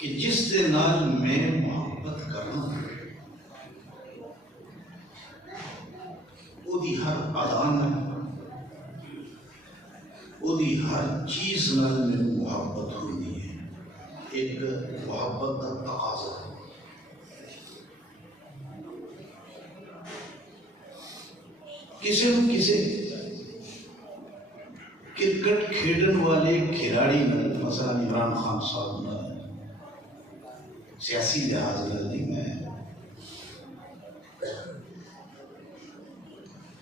کہ جس دے نال میں محبت کرنا او دی ہر ادا نال او دی ہر چیز نال میں محبت ہوئی ہے، ایک محبت کا تقاضا ہے۔ کسی نو کسی کرکٹ کھیڈن والے کھلاڑی نال، مثلا عمران خان صاحب نال، سیاسی لحاظ نال نہیں، میں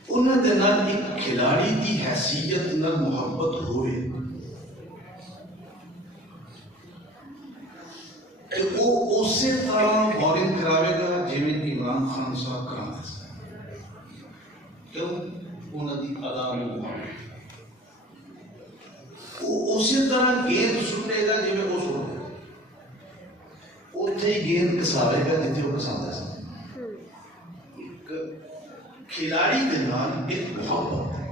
انہاں دے نال ایک کھلاڑی دی حیثیت نال محبت ہوئے کہ وہ اسی طرح بولنگ کراوے گا جویں عمران خان صاحب کراندے سن۔ کیوں؟ انہاں دی ادا میں محبت، وہ اسی طرح گیند سٹے گا جویں وہ سٹے گا، اتنے ہی گیند کساوے گا جتنے وہ کساندا سن۔ ایک کھلاڑی کے نال ایک محبت ہے،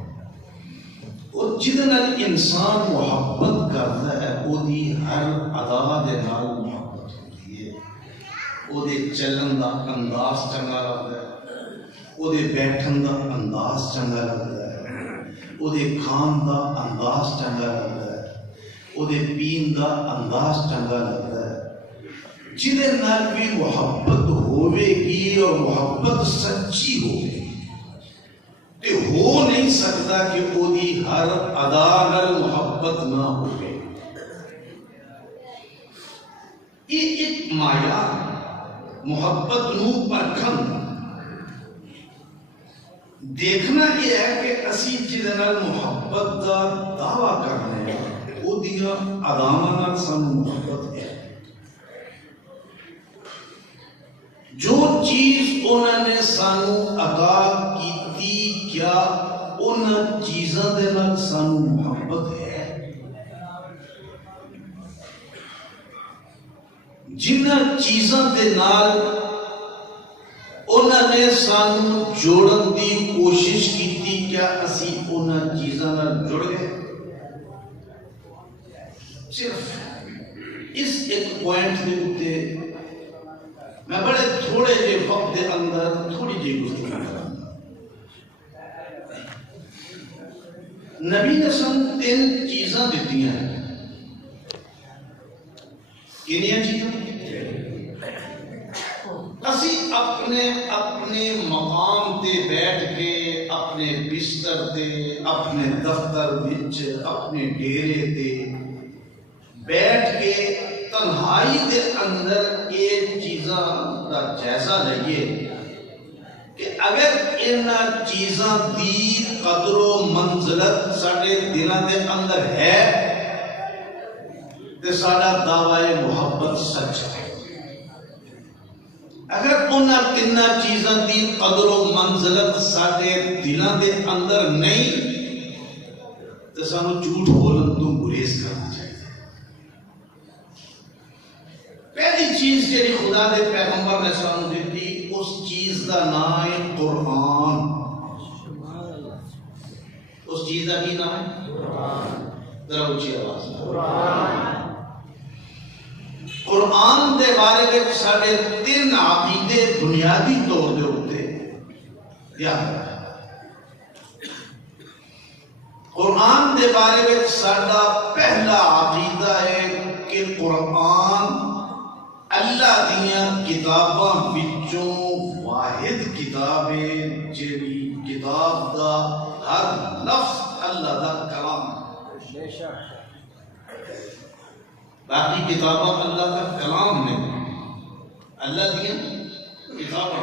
اور جہدے نال انسان محبت کرتا ہے وہ دی ہر ادا دے نال محبت ہوتی ہے، وہ دے چلن دا انداز چنگا لگتا ہے، وہ دے بیٹھن دا انداز چنگا لگتا ہے، وہ دے کھان دا انداز چنگا لگتا ہے، وہ دے پین دا انداز چنگا لگتا ہے۔ جہدے نال بھی محبت ہوئے گی اور محبت سچی ہوئے گی، تے ہو نہیں سکتا کہ وہ دی ہر ادا نال محبت نہ ہوئے۔ یہ ایک معیار محبت نو پرکھن دیکھنا یہ ہے کہ اسی جہدے نال محبت دا دعویٰ کرنے وہ دیا اداماں نال سانوں محبت ہے۔ جو چیز انہوں نے سانوں عطا کیتی، کیا ان چیزاں دے نال سانوں محبت ہے؟ جنہ چیزاں دے نال انہوں نے سانوں جوڑن دی کوشش کیتی، کیا اسی ان چیزاں نال جڑ گئے؟ صرف اس ایک پوائنٹ دے اتے میں بڑے تھوڑے جے وقت دے اندر تھوڑی جی گفتگو کروں۔ نبی نے سن 3 چیزاں دیتی ہیں، کنیاں چیزاں؟ اسی اپنے مقام تے بیٹھ کے، اپنے بستر تے، اپنے دفتر وچ، اپنے ڈیرے تے بیٹھ کے تنہائی دے اندر یہ چیزاں دا جائزہ لئیے کہ اگر ان چیزاں دی قدر و منزلت ساڑھے دلوں دے اندر ہے تو ساڑھا دعوی محبت سچ ہے۔ اگر ان 3 چیزاں دی قدر و منزلت ساڑھے دلوں دے اندر نہیں تو سانو جھوٹ بولن تو گریز کرنا چاہیے۔ پہلی چیز جیڑی خدا دے پیغمبر نے سانوں دیتی، اس چیز دا نام ہے قرآن۔ اس چیز دا کی نام ہے؟ ذرا اونچی آواز میں قرآن دے بارے میں ساڑھے 3 عقیدے بنیادی طور دے ہوتے یاد رکھیں۔ قرآن دے بارے میں ساڑھا پہلا عقیدہ ہے کہ قرآن اللہ دیاں کتاباں بچوں واحد کتاب ہے، جیڑی کتاب دا ہر لفظ اللہ دا کلام ہے۔ باقی کتاباں اللہ کا کلام نہیں، اللہ دیاں کتاباں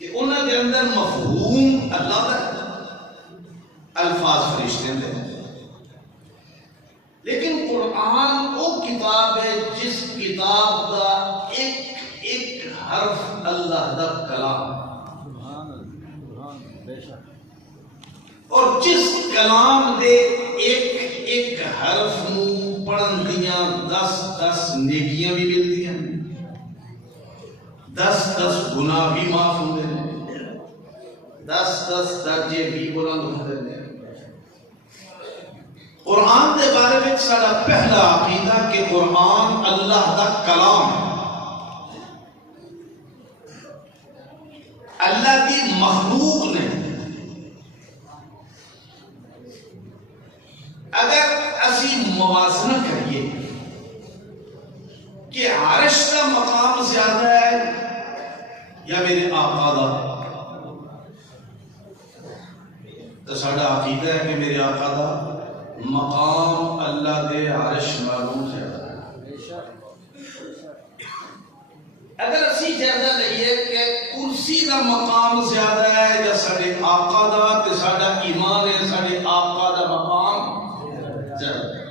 کہ انہاں دے اندر مفہوم اللہ دا، الفاظ فرشتے دے، لیکن قرآن وہ کتاب ہے جس کتاب دا ایک ایک حرف اللہ دا کلام، اور جس کلام دے ایک ایک حرف نو پڑھن دیاں 10 نیکیاں بھی ملتی ہیں، 10 گناہ بھی معاف ہوندے ہیں، 10 درجے بھی بلند ہوندے ہیں۔ قرآن دے بارے میں سارا پہلا عقیدہ کہ قرآن اللہ دا کلام اللہ کی مخلوق نے اگر اسی موازنہ کریے کہ عرش کا مقام زیادہ ہے یا میرے آقا دا، تو ساڈا عقیدہ ہے کہ میرے آقا دا مقام اللہ دے عرش معلوم زیادہ ہے۔ اگر اسی جائزہ لئیے کہ کرسی دا مقام زیادہ ہے یا ساڈے آقا دا، تو ساڈا ایمان ہے ساڈے آقا دا مقام زیادہ ہے۔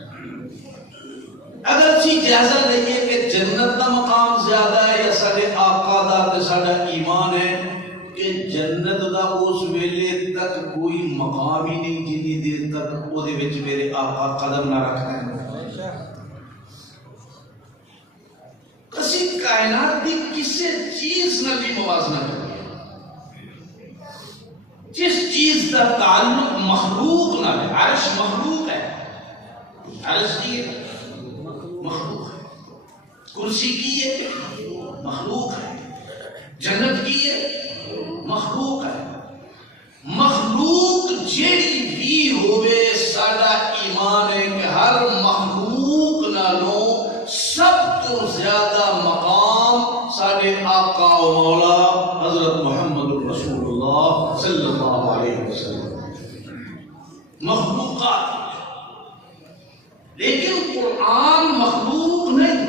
اگر اسی جائزہ لئیے کہ جنت دا مقام زیادہ ہے یا ساڈے آقا دا، تو ساڈا ایمان ہے کہ جنت دا اس ویلے تک کوئی مقام ہی نہیں جنی دیر تک وہ دے وچ میرے آقا قدم نہ رکھنا ہے۔ کسی کائنات دی کسی چیز نہ بھی موازنہ کریں، جس چیز کا تعلق مخلوق نہ ہے۔ عرش مخلوق ہے، عرش کی مخلوق ہے، کرسی کی ہے مخلوق ہے، جنت کی ہے مخلوق ہے۔ مخلوق جیڑی بھی ہوئے ساڈا ایمان ہے کہ ہر مخلوق نالوں سب تو زیادہ مقام ساڈے آقا و مولا حضرت محمد رسول اللہ صلی اللہ علیہ وسلم۔ مخلوقات، لیکن قرآن مخلوق نہیں۔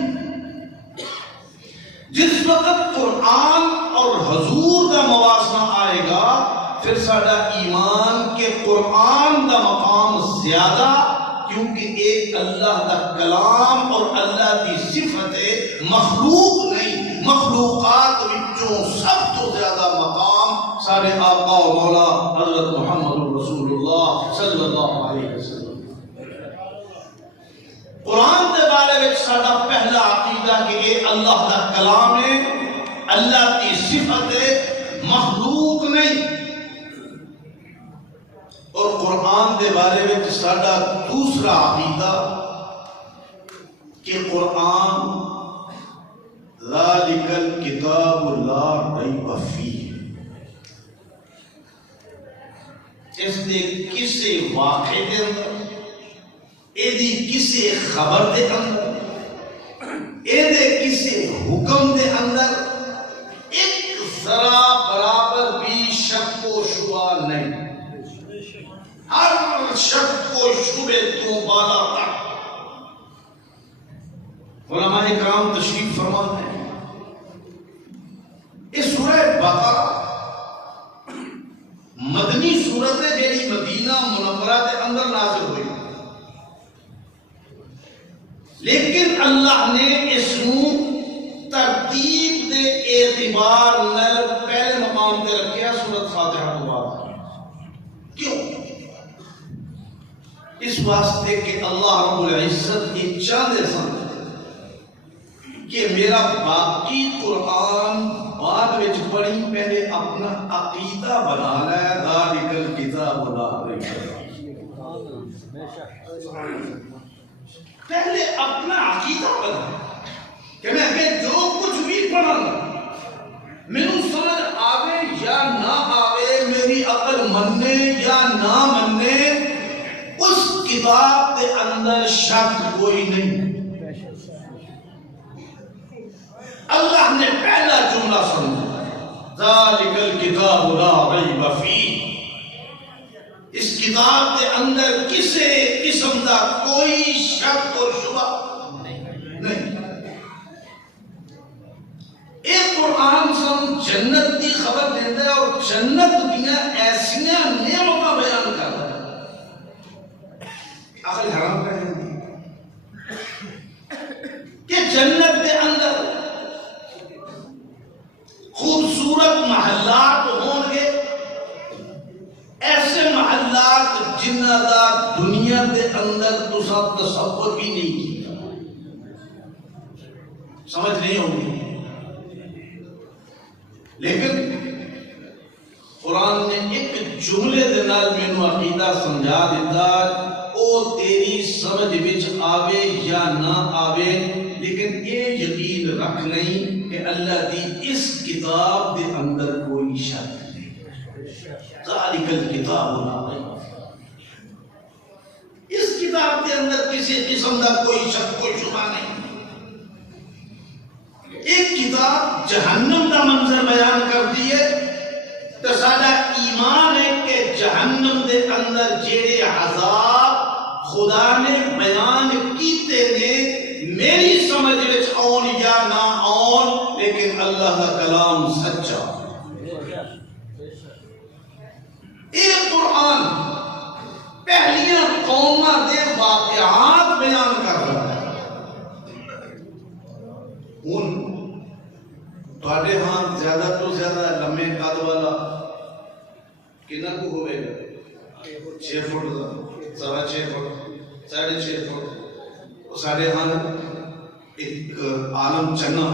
جس وقت قرآن اور حضور کا موازنہ آئے گا پھر ساڈا ایمان کہ قرآن کا مقام زیادہ، کیونکہ ایک اللہ کا کلام اور اللہ کی صفت ہے، مخلوق نہیں۔ مخلوقات وچوں سب تو زیادہ مقام سارے آقا و مولا حضرت محمد رسول اللہ صلی اللہ علیہ وسلم۔ قرآن کے بارے میں ساڈا پہلا عقیدہ کہ یہ اللہ کا کلام ہے، اللہ کی صفت ہے، مخلوق نہیں۔ اور قرآن کے بارے میں ساڈا دوسرا عقیدہ کہ قرآن ذالک الکتاب لا ریب فیہ، اس نے کسی واقعے کے اندر، ایدی کسی خبر دے اندر، ایدے کسی حکم دے اندر ایک ذرا برابر بھی شک و شبہ نہیں۔ ہر شک و شبے تو بالا تک علماء کرام تشریف فرماتے ہیں اس سورہ بقرہ مدنی سورت ہے جیڑی مدینہ منورہ کے اندر نازل ہوئی، لیکن اللہ نے اس نو ترتیب دے اعتبار نال پہلے مقام تے رکھیا سورت فاتحہ تو بعد۔ کیوں؟ اس واسطے کہ اللہ رب العزت یہ چاہتے سن کہ میرا باقی قرآن بعد وچ پڑھی، پہلے اپنا عقیدہ بنا لے، ذالک الکتاب لا ریب فیہ، پہلے اپنا عقیدہ بنا کہ میں کہ جو کچھ بھی پڑھا مینوں سمجھ آوے یا نہ آوے، میری عقل مننے یا نہ مننے، اس کتاب کے اندر شک کوئی نہیں۔ اللہ نے پہلا جملہ سمجھا، ذالک الکتاب لا ریب فیہ، اس کتاب کے اندر کسی قسم کا کوئی شک اور شبہ نہیں۔ ایک قرآن سن جنت کی خبر دیتا ہے اور جنت دیا ایسیاں نعمتاں بیان کرتا ہے، آخر حرام کر دیں کہ جنت کے اندر خوبصورت محلات ہوں گے، ایسے محلات جنہ دا دنیا کے اندر تسا تصور بھی نہیں کیا، سمجھ نہیں ہوگی، لیکن قرآن نے ایک جملے دے نال مینوں عقیدہ سمجھا دیتا، او تیری سمجھ وچ آوے یا نہ آوے، لیکن یہ رکھ نہیں کہ اللہ دی اس کتاب دے اندر کوئی شک نہیں. ذالک الکتاب لا ریب فیہ، اس کتاب دے اندر کسی قسم کا کوئی شک کوئی شبہ نہیں. ایک کتاب جہنم کا منظر بیان کرتی ہے تو سارا ایمان ہے کہ جہنم دے اندر جیڑے عذاب خدا نے بیان کیتے نے میری سمجھ وچ آن یا نہ آن، لیکن اللہ کا کلام سچا. یہ قرآن پہلیاں قوماں دے واقعات بیان کر رہا ہے. ہن تواڈے ہاں زیادہ تو زیادہ لمبے قد والا کنا کو ہوئے گا 6 فٹ دا 6.5 فٹ 6.5 فٹ. سارے ہاں ایک عالم چنا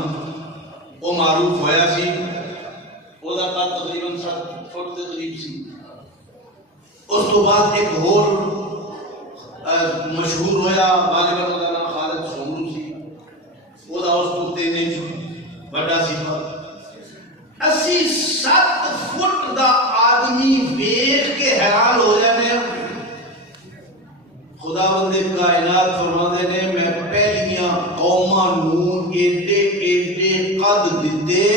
وہ معروف ہویا سی، وہ دا قد تقریباً 7 فٹ دے قریب سی. اس تو بعد ایک اور مشہور ہویا غالباً دا نام خالد سومرو سی، وہ دا اس کو 3 انچ بڑا سی. اسی 7 فٹ دا آدمی ویکھ کے حیران ہو جانے. خداوند کائنات فرماندے نے میں پہلیاں قوماں نوں ایڈے ایڈے قد دتے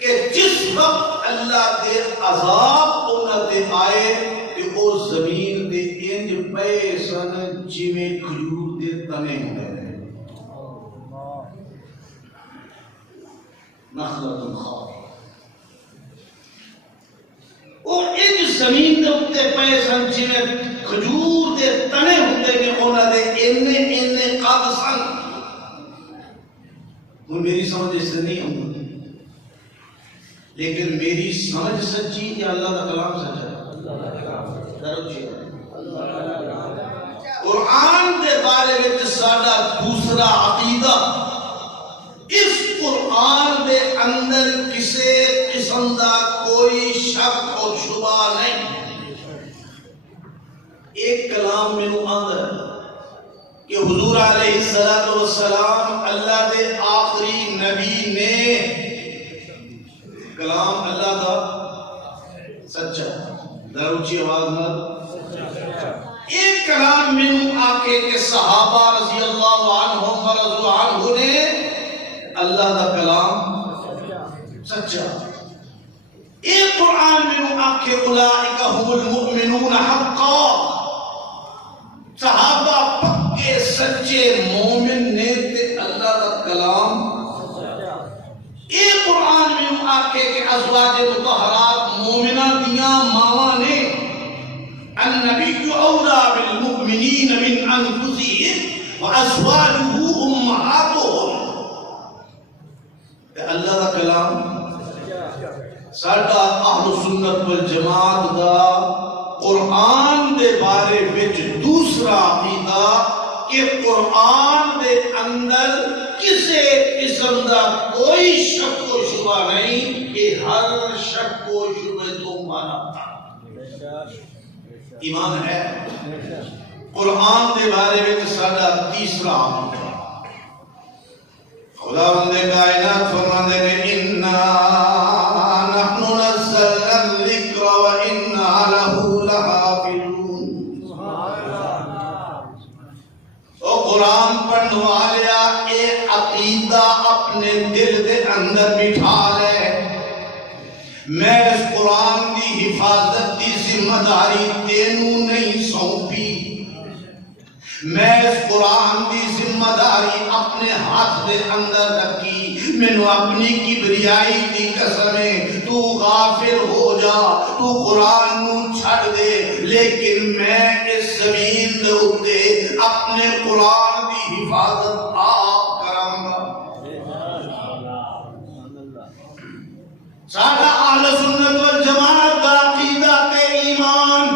کہ جس وقت اللہ دے عذاب انہاں تے آئے کہ او زمین دے انج پئے سن جویں کھجور دے تنے ہوندے نے. نخلۃ خاویہ، اور انج زمین دے اوتے پئے سن جویں کھجور دے تنے ہوندے نے، انہاں دے اینے قد سن. ہن میری سمجھ اس سے نہیں آتی، لیکن میری سمجھ سچی یا اللہ کا کلام سچا ہے؟ قرآن دے بارے میں ساڈا دوسرا عقیدہ، اس قرآن دے اندر کسی قسم کا کوئی شک اور شبہ نہیں. ایک کلام میں آندا کہ حضور علیہ السلام اللہ دے آخری نبی نے، کلام اللہ کا سچا، ذرا اونچی آواز نہ. ایک کلام میں آکے کہ صحابہ رضی اللہ عنہم ورضوا عنہ نے اللہ کا کلام سچا. ایک قرآن میں آکے اولئک هم المؤمنون حقا، صحابہ پکے سچے مومن نے تے اللہ کا کلام. ایک قرآن میں آکے کہ ازواج مطہرات مومنہ دیاں ماواں نے، النبی اولا بالمؤمنین من انفسہم وازواجہ امہاتہم. اللہ کا کلام ساڈا اہل سنت والجماعت دا قرآن دے بارے وچ دوسرا عقیدہ کہ قرآن دے اندر کسی قسم کا کوئی شک و شبہ نہیں، کہ ہر شک و شبہ تو مانا ایمان ہے. قرآن دے بارے میں ساڈا تیسرا عقیدہ، خداوند کائنات فرماندے نے انا نحن نزلنا الذکر وانا له لحافظون. او قرآن پڑھنے والیا اے عقیدہ اپنے دل دے اندر بٹھا لے، میں اس قرآن دی حفاظت دی ذمہ داری تینوں نہیں سونپی، میں اس قرآن دی ذمہ داری اپنے ہاتھ دے اندر رکھی. مینوں اپنی کبریائی دی قسم ہے تو غافل ہو جا، تو قرآن نو چھڑ دے، لیکن میں اس زمین دے اوتے اپنے قرآن دی حفاظت آپ کراں گا. ساڈا اہل سنت والجماعت دا عقیدہ تے ایمان،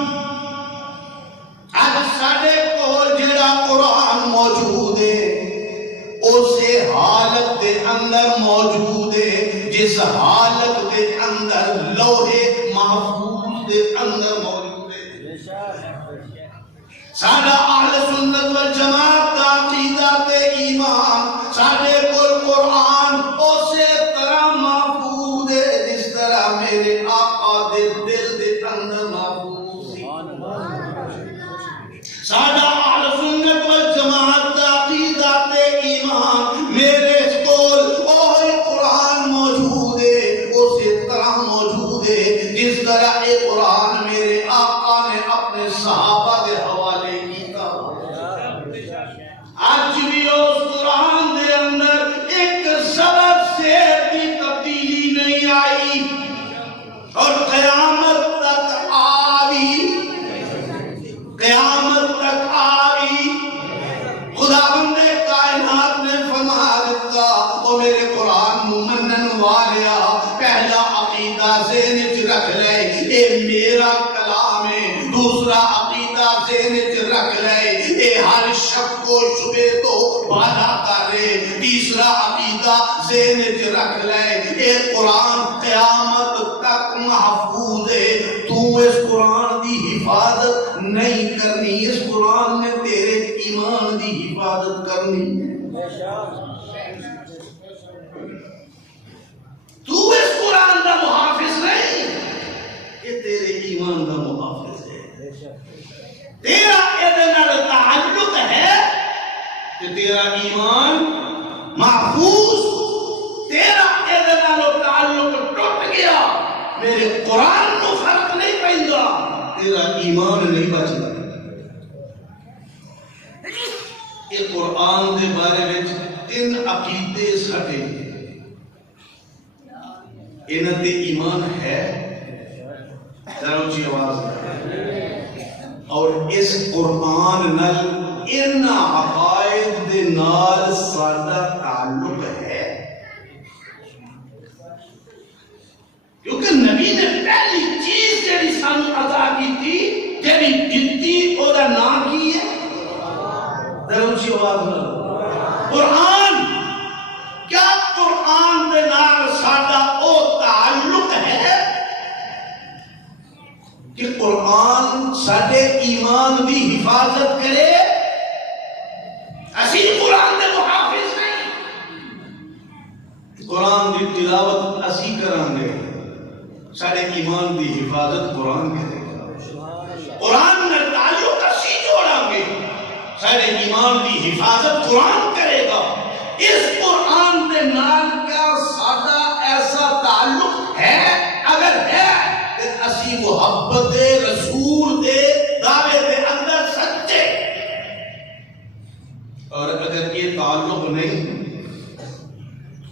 اج ساڈے کول جڑا قرآن موجود ہے اسے حالت دے اندر موجود ہے جس حالت دے اندر لوہے محفوظ دے اندر موجود ہے. ساڈا اہل سنت والجماعت دا عقیدہ تے ایمان، ساڈے کول قرآن رکھ لے اے میرا کلام ہے. دوسرا عقیدہ ذہن وچ رکھ لے اے ہر شک کو شبے تو بالا کرے. تیسرا عقیدہ ذہن وچ رکھ لے اے قرآن قیامت تک محفوظ ہے. تو اس قرآن دی حفاظت نہیں کرنی, اس قرآن نے تیرے ایمان دی حفاظت کرنی. تو اس قرآن دا محافظ نہیں, یہ تیرے ایمان دا محافظ ہے. تیرا ادنا تعلق ہے کہ تیرا ایمان محفوظ. تیرا ادنا تعلق ٹوٹ گیا, میرے قرآن کو فرق نہیں پہنگا, تیرا ایمان نہیں بچتا. یہ قرآن دے بارے میں 3 عقیدے ساڈے انہاں تے ایمان ہے. ذرا اونچی آواز اور اس قرآن نال ان عقائد دے نال ساڈا تعلق ہے, کیونکہ نبی نے پہلی چیز جڑی سانو عطا کی تھی جڑی دتی او دا نام کی ہے. ذرا اونچی آواز قرآن. کیا قرآن دے نال ساڈا او تعلق ہے کہ قرآن ساڈے ایمان دی حفاظت کرے؟ اسی قرآن دے محافظ نہیں. قرآن دی تلاوت اسی کران گے, ساڈے ایمان دی حفاظت قرآن کرے گا. قرآن نال تعلق اسی جوڑاں گے, ساڈے ایمان دی حفاظت قرآن کرے گا. اس قرآن دے نال کیا سادہ ایسا تعلق ہے؟ اگر ہے تو اسی محبت رسول دے دعوے دے اندر سچے. اور اگر یہ تعلق نہیں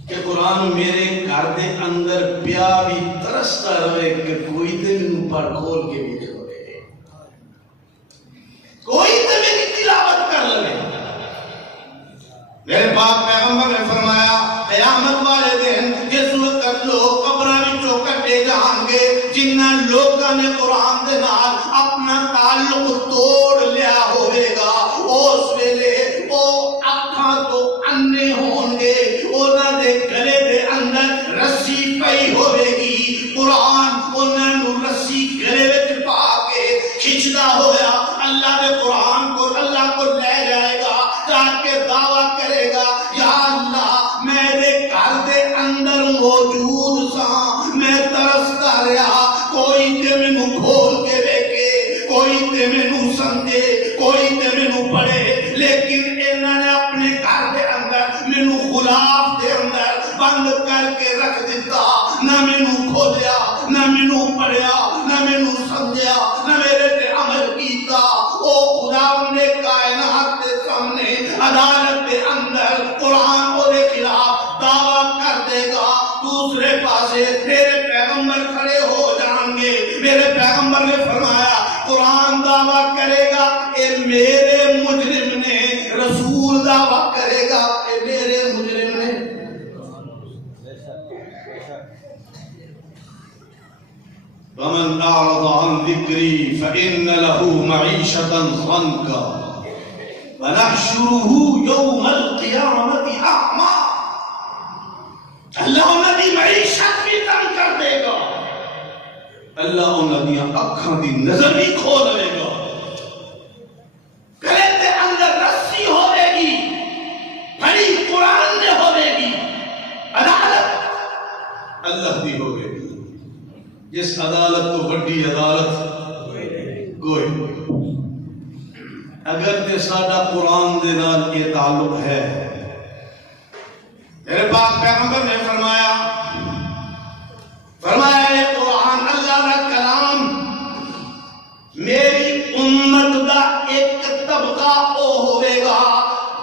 کہ قرآن میرے گھر دے اندر پیا بھی ترستا رہے کہ کوئی تے مینوں پڑھ کھول کے بھی چھوڑے, کوئی تے میری تلاوت کر لے. میرے پاک پیغمبر نے فرمایا قیامت والے دن جس وقت لوگ قبراں وچوں کٹے جان گے, جنہاں لوگاں نے قرآن دے نال اپنا تعلق توڑ لیا ہوئے گا, اس ویلے او اکھاں تو انے ہون گے, انہاں دے گلے دے اندر رسی پئی ہوئے گی. قرآن انہاں نوں رسی گلے وچ پا کے کھچدا ہویا اللہ دے قرآن کو اللہ کو لے جائے گا, جا کے دعویٰ کرے گا یا اللہ میرے گھر دے اندر موجود سا, میں ترستا رہا, کوئی تے مینوں کھول کے دیکھے, کوئی تے مینوں سمجھے, کوئی تے مینوں پڑھے. لیکن انہاں نے اپنے گھر دے اندر مینوں غلاف دے اندر بند کر کے رکھ دیتا, نہ مینوں کھولیا, نہ مینوں پڑھیا, نہ مینوں سمجھیا, نہ میرے تے عمل کیتا. او خدا نے کائنات دے سامنے عدالت دے اندر قرآن او دے خلاف دعویٰ کر دے گا. دوسرے پاسے میرے پیغمبر کھڑے ہو جائیں گے. میرے پیغمبر نے فرمایا قرآن دعویٰ کرے گا اے میرے مجرم نے, رسول دعویٰ کرے گا اے میرے مجرم نے. ومن اعرض عن ذکری فإن له معیشة ضنکا وَنَحْشُرُهُ يَوْمَ الْقِيَامَةِ أَعْمَى. اللہ انہاں دی معیشت بھی تنگ کر دے گا, اللہ انہاں دی اکھاں دی نظر بھی کھول دے گا, گلے دے اندر رسی ہوئے گی, بڑی قرآن نے ہوئے گی. عدالت اللہ دی ہوئے گی, جس عدالت تو بڑی عدالت کوئی. اگر تے ساڈا قرآن دے نال یہ تعلق ہے, میرے پاک پیغمبر نے فرمایا یہ قرآن اللہ کا کلام میری امت دا ایک طبقہ او ہوئے گا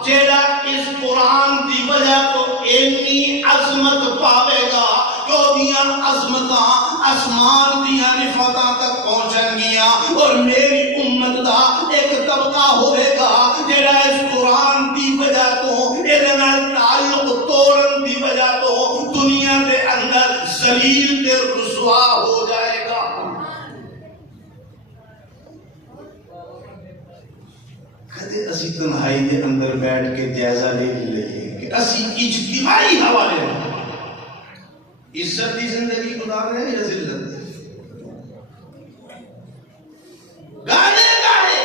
جیڑا اس قرآن دی وجہ تو اتنی عظمت پاوے گا کہ دیاں عظمتاں آسمان دیاں نفاتاں تک پہنچن گیاں. اور میری امت دا ایک طبقہ ہوئے گا جیڑا اس قرآن دی وجہ تو ادھر تعلق توڑن دی وجہ تو دنیا دے اندر ذلیل تے رسوا ہو جائے گا. تنہائی دے اندر بیٹھ کے جائزہ لے لئے کہ اسی اجتماعی حوالے میں عزت کی زندگی گزار رہے ہیں یا ذلت؟ گانے گانے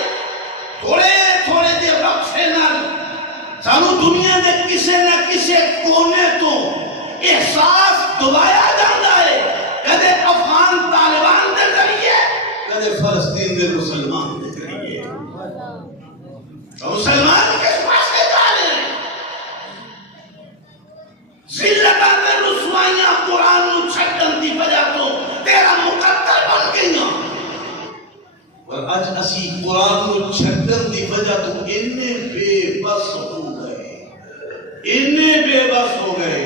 تھوڑے تھوڑے دے وقفے نال سانو دنیا دے کسے نہ کسے کونے تو احساس دبایا جاتا ہے، کدے افغان طالبان دے ذریعے، کدے فلسطین دے مسلمان دے ذریعے۔ مسلمان کس پاسے جا رہے ہیں؟ ذلت اندر رسوائیاں قرآن نو چھڈن دی وجہ تو تیرا مقدر بن گئیاں، اور اج اسی قرآن نو چھڈن دی وجہ تو اننے بے بس ہو گئے، اننے بے بس ہو گئے۔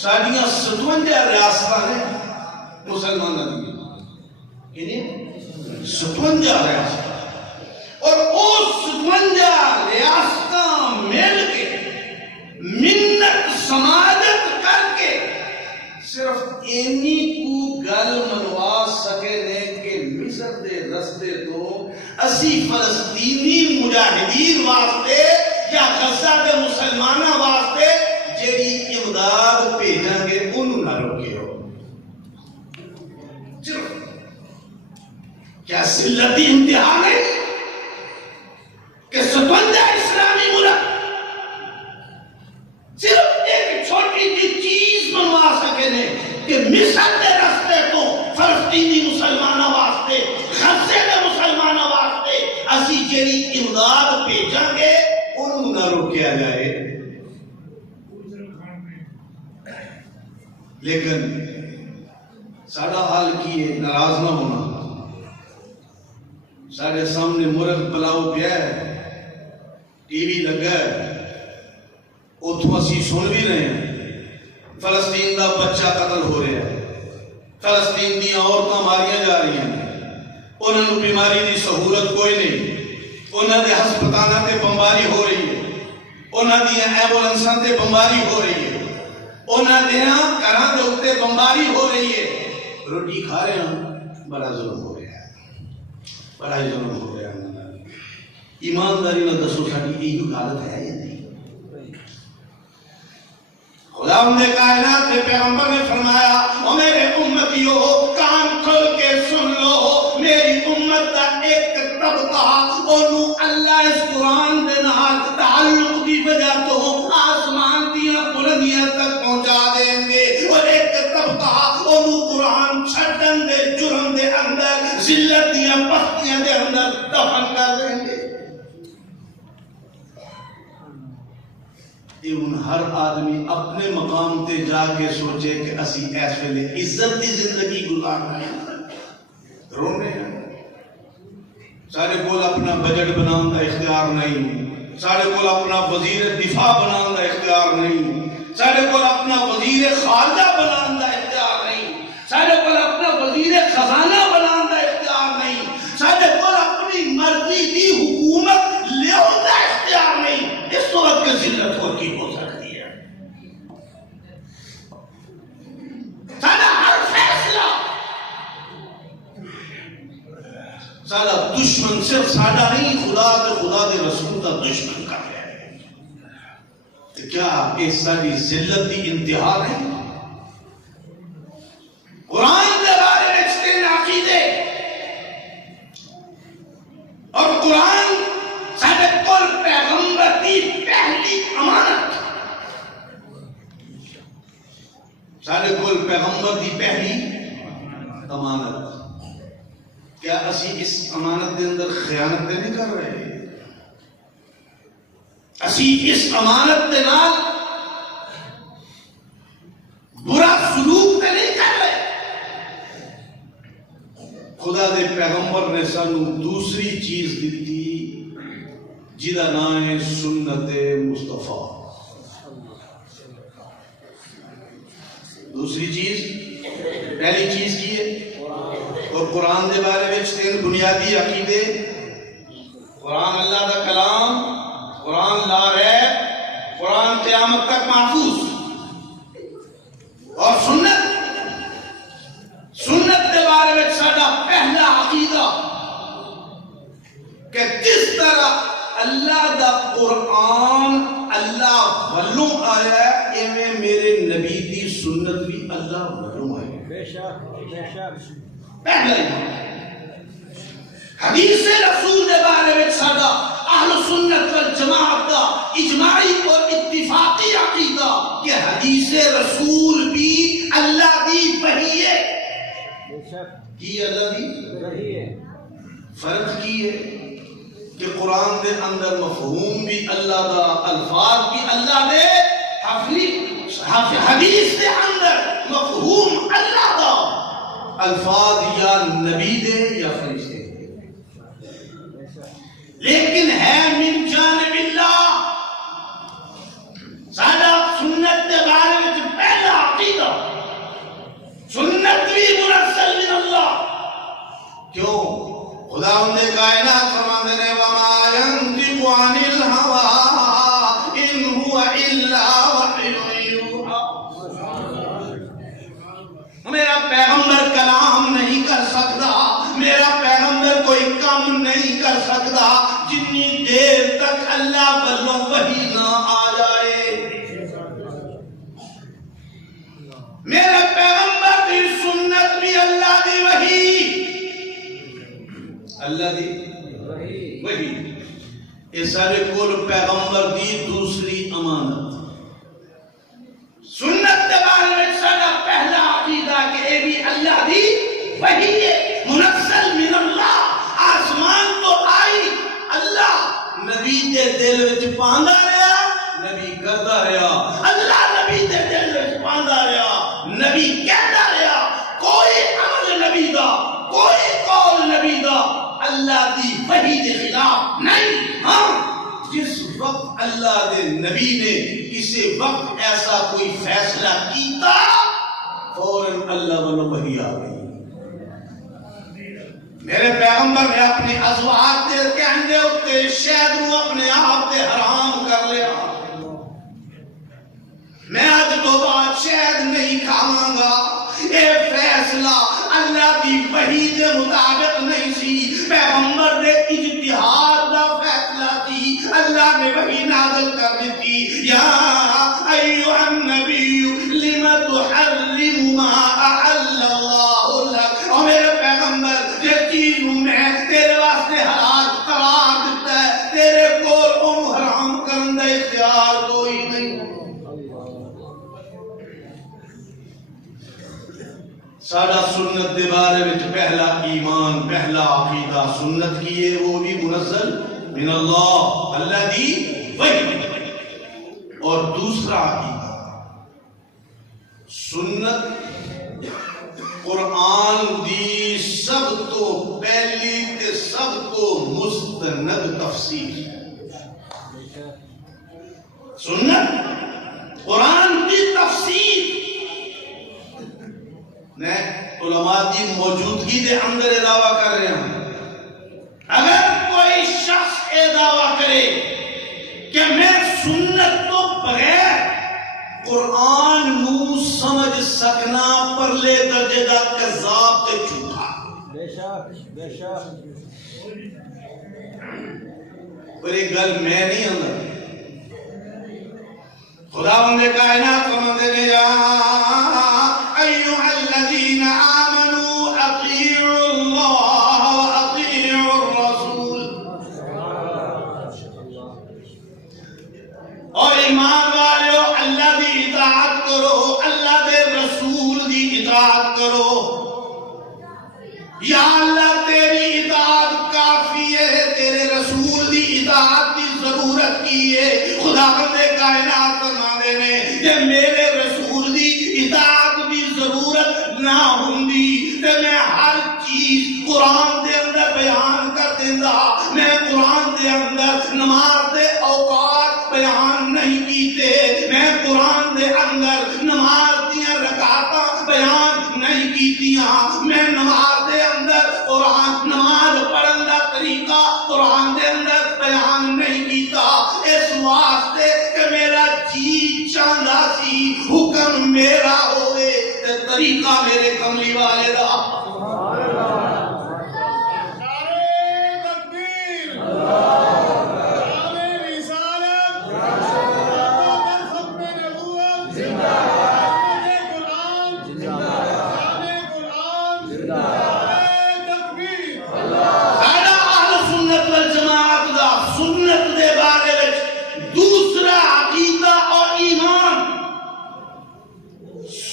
ساڑیاں 57 ریاستاں ہیں مسلمانوں کی، انہیں 57 ریاستاں، اور اس 57 ریاستاں مل کے منت سماجت کر کے صرف اینی کو گل منوا سکے نے کہ مصر دے رستے تو اسی فلسطینی مجاہدین واسطے یا غزہ دے مسلمانوں واسطے جیڑی امداد بھیجیں گے انہوں نہ روکے ہو۔ کیا ذلتی امتحان ہے کہ 57 اسلامی ملک صرف ایک چھوٹی سی چیز بنوا سکے نے کہ مصر دے رستے تو فلسطینی مسلمانوں واسطے، غزے دے مسلمانوں واسطے اسی جیڑی امداد بھیجیں گے انہوں نہ روکیا جائے۔ لیکن ساڑھا حال کی ہے ناراض نہ ہونا، ساڑھے سامنے مرغ پلاؤ پیا ہے، ٹی وی لگا ہے، اتھوں اسی سن بھی رہے ہیں فلسطین دا بچہ قتل ہو رہا ہے، فلسطین دی عورتاں ماریاں جا رہی ہیں، انہوں نے بیماری دی سہولت کوئی نہیں، انہوں نے ہسپتالاں تے بمباری ہو رہی ہے، انہوں نے ایمبولنساں تے بمباری ہو رہی ہے، انہوں نے گھراں دے اوتے بمباری ہو رہی ہے، روٹی کھا رہے ہیں، بڑا ظلم ہو رہا ہے، بڑا ہی ظلم ہو رہا ہے۔ ایمانداری میں دسو ساڈی یہی حالت ہے یا نہیں؟ خدا نے کائنات کے پیغمبر نے فرمایا او میرے امتیو کان کھول کے سن لو، میری امت دا ایک طبقہ اونوں اللہ اس قرآن دے نال تعلق دی وجہ تو آسمان دیاں بلندیاں تک پہنچا دیں گے، اور ایک طبقہ اونوں قرآن چھڈن دے جرم دے اندر، ذلت دیاں پختیاں دے اندر دفن کر دیں گے۔ ان ہر آدمی اپنے مقام تے جا کے سوچے کہ اسی ایسے لے عزت دی زندگی گزارنا ہے، رونے ہیں، سارے کول اپنا بجٹ بناؤں دا اختیار نہیں، سارے کول اپنا وزیر دفاع بناؤں دا اختیار نہیں، سارے کول اپنا وزیر خارجہ بناؤں دا اختیار نہیں، سارے کول اپنا وزیر خزانہ بناؤں دا اختیار نہیں، سارے کول اپنی مرضی دی حکومت لیاؤں دا اختیار نہیں۔ اس وقت کی ذلت اور کی ہو سکتی ہے؟ سارا ہر فیصلہ سارا دشمن صرف ساڈا نہیں، خدا دے رسول کا دشمن کر رہے ہیں۔ تو کیا یہ ساری ذلت کی انتہا نہیں؟ قرآن کے بارے میں تین عقیدے اور قرآن ساڈے کول پیغمبر دی پہلی امانت، ساڈے کول پیغمبر دی پہلی امانت، کیا اسی اس امانت دے اندر خیانت تے نہیں کر رہے؟ اسی اس امانت دے نال برا سلوک تے نہیں کر رہے؟ خدا دے پیغمبر نے سانو دوسری چیز دیتی جدا نام ہے سنت مصطفیٰ۔ دوسری چیز، پہلی چیز کی ہے اور قرآن دے بارے میں تین بنیادی عقیدے، قرآن اللہ دا کلام، قرآن لا ریب، قرآن قیامت تک محفوظ، اور سنت دے بارے میں ساڈا پہلا عقیدہ کہ جس طرح اللہ دا قرآن اللہ معلوم ہے. بے شک بے شک. پہلا حدیث رسول کے بارے میں ساڈا اہل سنت والجماعت کا اجماعی اور اتفاقی عقیدہ کہ حدیث رسول بھی اللہ دی وحی ہے. کی اللہ دی وحی ہے. فرق کی ہے کہ قرآن دے اندر مفہوم بھی اللہ دا، الفاظ بھی اللہ دے، حدیث دے اندر مفہوم اللہ دا، الفاظ یا نبی دے یا فرشتے دے، لیکن ہے من جانب اللہ. سادہ سنت دے بارے میں پہلا عقیدہ سنت بھی منزل من اللہ. کیوں؟ خدا نے کائنات فرماتے ہیں وما ينطق عن الهوى ان هو الا وحی یوحی. میرا پیغمبر کلام نہیں کر سکتا، میرا پیغمبر کوئی کام نہیں کر سکتا جتنی دیر تک اللہ بلوں وحی نہ آ جائے. میرے پیغمبر کی سنت بھی اللہ دی وحی، اللہ دی وحی. یہ سارے کول پیغمبر دی دوسری امانت. سنت کے بارے میں سارا پہلا عقیدہ کہ اے بھی اللہ دی وحی ہے، منزل من اللہ. آسمان تو آئی، اللہ نبی دے دل وچ پاندا رہا، نبی کردا رہا. اللہ نبی دے دل وچ پاندا رہا، نبی کہدا رہا. کوئی عمل نبی دا، کوئی قول نبی دا اللہ دی وحی دے خلاف نہیں. ہاں جس وقت اللہ دے نبی نے کسی وقت ایسا کوئی فیصلہ کیتا فوراً اللہ والوں وحی آ گئی. میرے پیغمبر نے اپنی ازواج دے کہندے اتے شہد نو اپنے آپ تے حرام کر لیا. میں آج تو بعد شہد نہیں کھاواں گا. اے فیصلہ اللہ دی وحی دے مطابق نہیں سی، پیغمبر دے اجتہاد دا فیصلہ سی. اللہ نے وحی نازل کر دیتی یا ایھا النبی لم تحرم ما احل اللہ لک. اور میرے پیغمبر یہ چیز میں تیرے واسطے حلال قرار دیتا ہے، تیرے کول اونوں حرام کرن دا اختیار کوئی نہیں. ساڈا سنت دے بارے وچ پہلا ایمان، پہلا عقیدہ سنت کی ہے، وہ بھی منزل من اللہ، اللہ دی وحی. اور دوسرا عقیدہ سنت قرآن دی سب تو پہلی تے سب تو مستند تفسیر. سنت قرآن کی تفسیر نے علماء کی موجودگی دے اندر دعویٰ کر رہے ہیں. اگر کوئی شخص یہ دعویٰ کرے کہ میں سنت تو بغیر قرآن نو سمجھ سکنا، پرلے درجے دا کذاب تے جھوٹا. بے شک بے شک. پر ایک گل میں نہیں اندر خدا نے کائنات فرماتے ہیں یا ایھا الذین آمنوا اطیعوا اللہ واطیعوا الرسول. اور ایمان والو اللہ دی اطاعت کرو، اللہ دے رسول دی اطاعت کرو. یا اللہ تیری اطاعت کافی ہے، تیرے رسول دی اطاعت دی ضرورت کی ہے. خدا نے کائنات فرماتے ہیں کہ میرے رسول دی اطاعت دی ضرورت نہ ہوندی تے میں ہر چیز قرآن دے اندر بیان کر دیندا. میں قرآن دے اندر نماز دے اوقات بیان نہیں کیتے، میں قرآن دے اندر نماز دیاں رکعتاں بیان نہیں کیتیاں، میں نماز دے اندر قرآن نماز پڑھن دا طریقہ قرآن دے اندر بیان نہیں کیتا. اس واسطے کہ میرا جی چاہتا سی حکم میرا ہوئے تے طریقہ میرے کملی والے دا.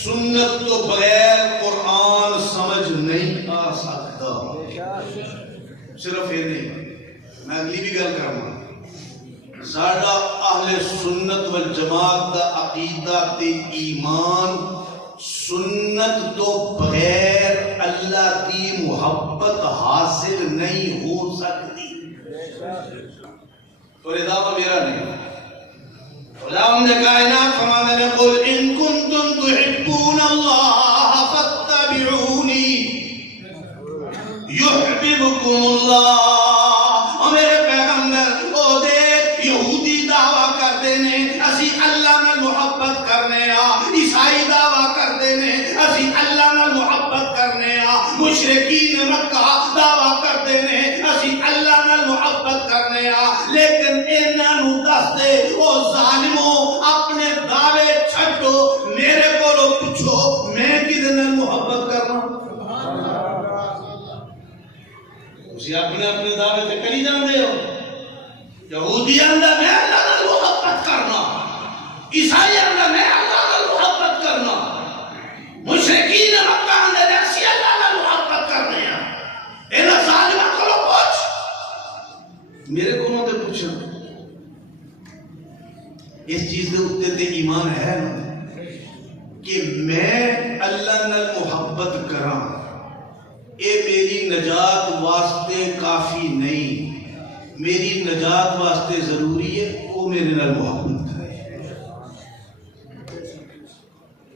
سنت تو بغیر قرآن سمجھ نہیں آ سکتا. صرف یہ نہیں، میں اگلی بھی گل کروں. ساڈا اہل سنت والجماعت دا عقیدہ تے ایمان سنت تو بغیر اللہ کی محبت حاصل نہیں ہو سکتی. تو دعویٰ میرا نہیں. خدا نے کائنات فرمانے نے قل ان کنتم تحبون اللہ فاتبعونی یحببکم اللہ. اور میرے پیغمبر او دیکھ یہودی دعویٰ کرتے نے اسی اللہ نال محبت کرنے آ، عیسائی دعویٰ کرتے نے اسی اللہ نال محبت کرنے آ، مشرکین مکہ دعویٰ کرتے نے اسی اللہ نال محبت کرنے آ. لیکن انہاں نو دس دے او ظالمو اپنے دعوے چھڈو، میرے کولوں پوچھو میں کدے نال محبت کرنا. تسی اپنے اپنے دعوے تے کری جاندے ہو. یہودی آندا میں اللہ نال محبت کرنا، عیسائی آندا میں اللہ نال محبت کرنا، مشرکین مکہ آندے نے اسی اللہ نال محبت کرنے ہیں. انہاں ظالماں کولوں پوچھ، میرے کولوں تے پوچھو. اس چیز دے اوتے تے ایمان ہے نا کہ میں اللہ نال محبت کراں، اے میری نجات واسطے کافی نہیں. میری نجات واسطے ضروری ہے وہ میرے نال محبت کرے.